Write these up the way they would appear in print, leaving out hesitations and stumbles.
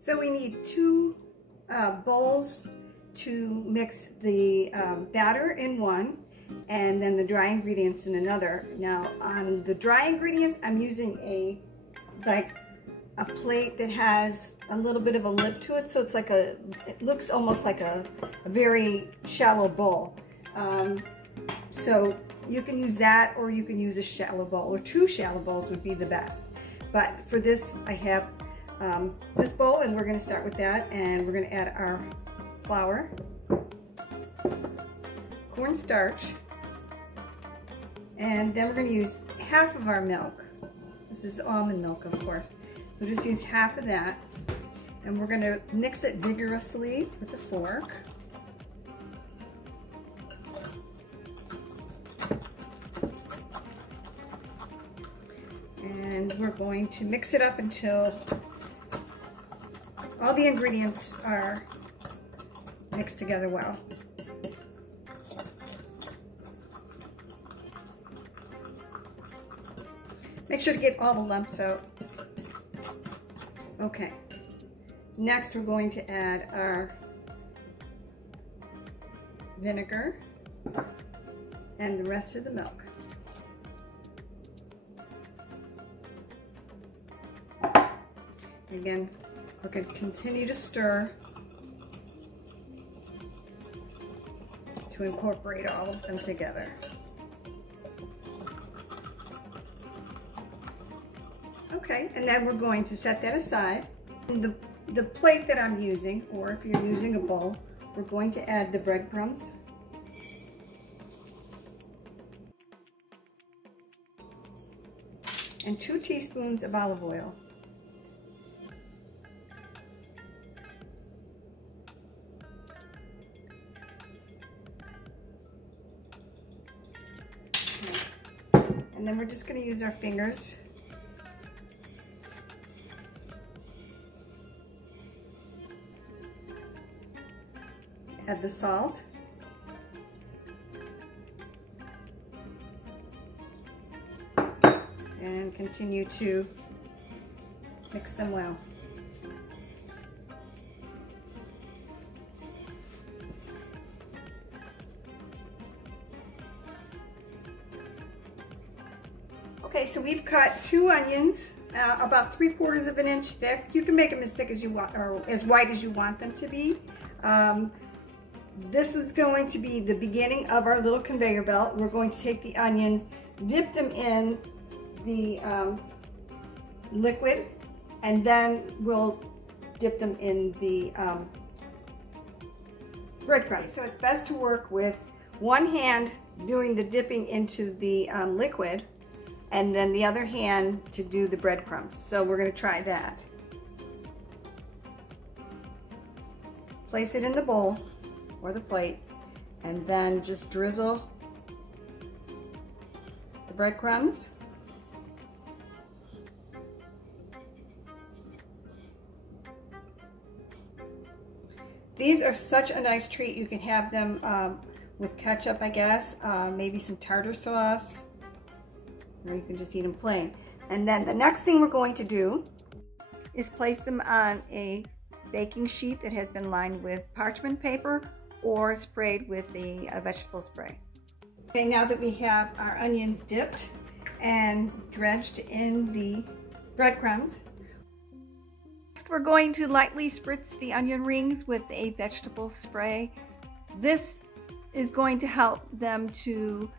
So we need 2 bowls to mix the batter in one, and then the dry ingredients in another. Now on the dry ingredients, I'm using a plate that has a little bit of a lip to it, so it's like it looks almost like a very shallow bowl. So you can use that, or you can use a shallow bowl, or 2 shallow bowls would be the best. But for this, I have this bowl, and we're going to start with that, and we're going to add our flour, cornstarch, and then we're going to use half of our milk. This is almond milk, of course. So just use half of that, and we're going to mix it vigorously with a fork. And we're going to mix it up until all the ingredients are mixed together well. Make sure to get all the lumps out. Okay. Next, we're going to add our vinegar and the rest of the milk. Again, we're going to continue to stir to incorporate all of them together. Okay, and then we're going to set that aside. And the plate that I'm using, or if you're using a bowl, we're going to add the breadcrumbs. And 2 teaspoons of olive oil. And then we're just going to use our fingers add the salt, and continue to mix them well. Okay, so we've cut 2 onions, about 3/4 of an inch thick. You can make them as thick as you want, or as wide as you want them to be. This is going to be the beginning of our little conveyor belt. We're going to take the onions, dip them in the liquid, and then we'll dip them in the breadcrumbs. So it's best to work with one hand doing the dipping into the liquid, and then the other hand to do the breadcrumbs. So we're going to try that. Place it in the bowl or the plate, and then just drizzle the breadcrumbs. These are such a nice treat. You can have them with ketchup, I guess, maybe some tartar sauce, or you can just eat them plain. And then the next thing we're going to do is place them on a baking sheet that has been lined with parchment paper or sprayed with the vegetable spray. Okay, now that we have our onions dipped and drenched in the breadcrumbs, next we're going to lightly spritz the onion rings with a vegetable spray. This is going to help them to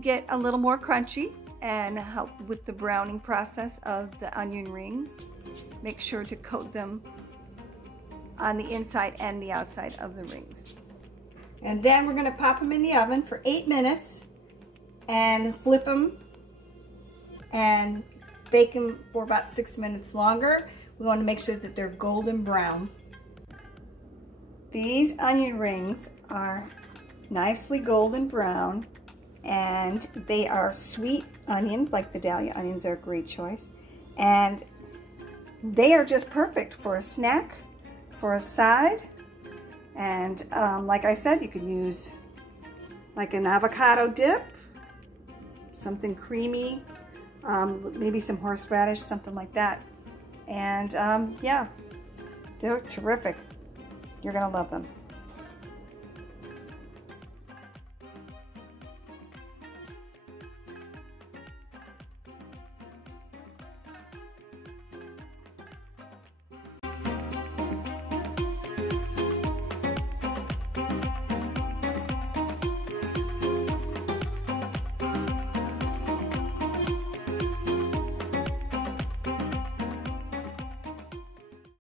get a little more crunchy and help with the browning process of the onion rings. Make sure to coat them on the inside and the outside of the rings. And then we're going to pop them in the oven for 8 minutes and flip them and bake them for about 6 minutes longer. We want to make sure that they're golden brown. These onion rings are nicely golden brown, and they are sweet onions, like Vidalia onions are a great choice. And they are just perfect for a snack, for a side, and like I said, you can use like an avocado dip, something creamy, maybe some horseradish, something like that. And yeah, They're terrific. You're gonna love them.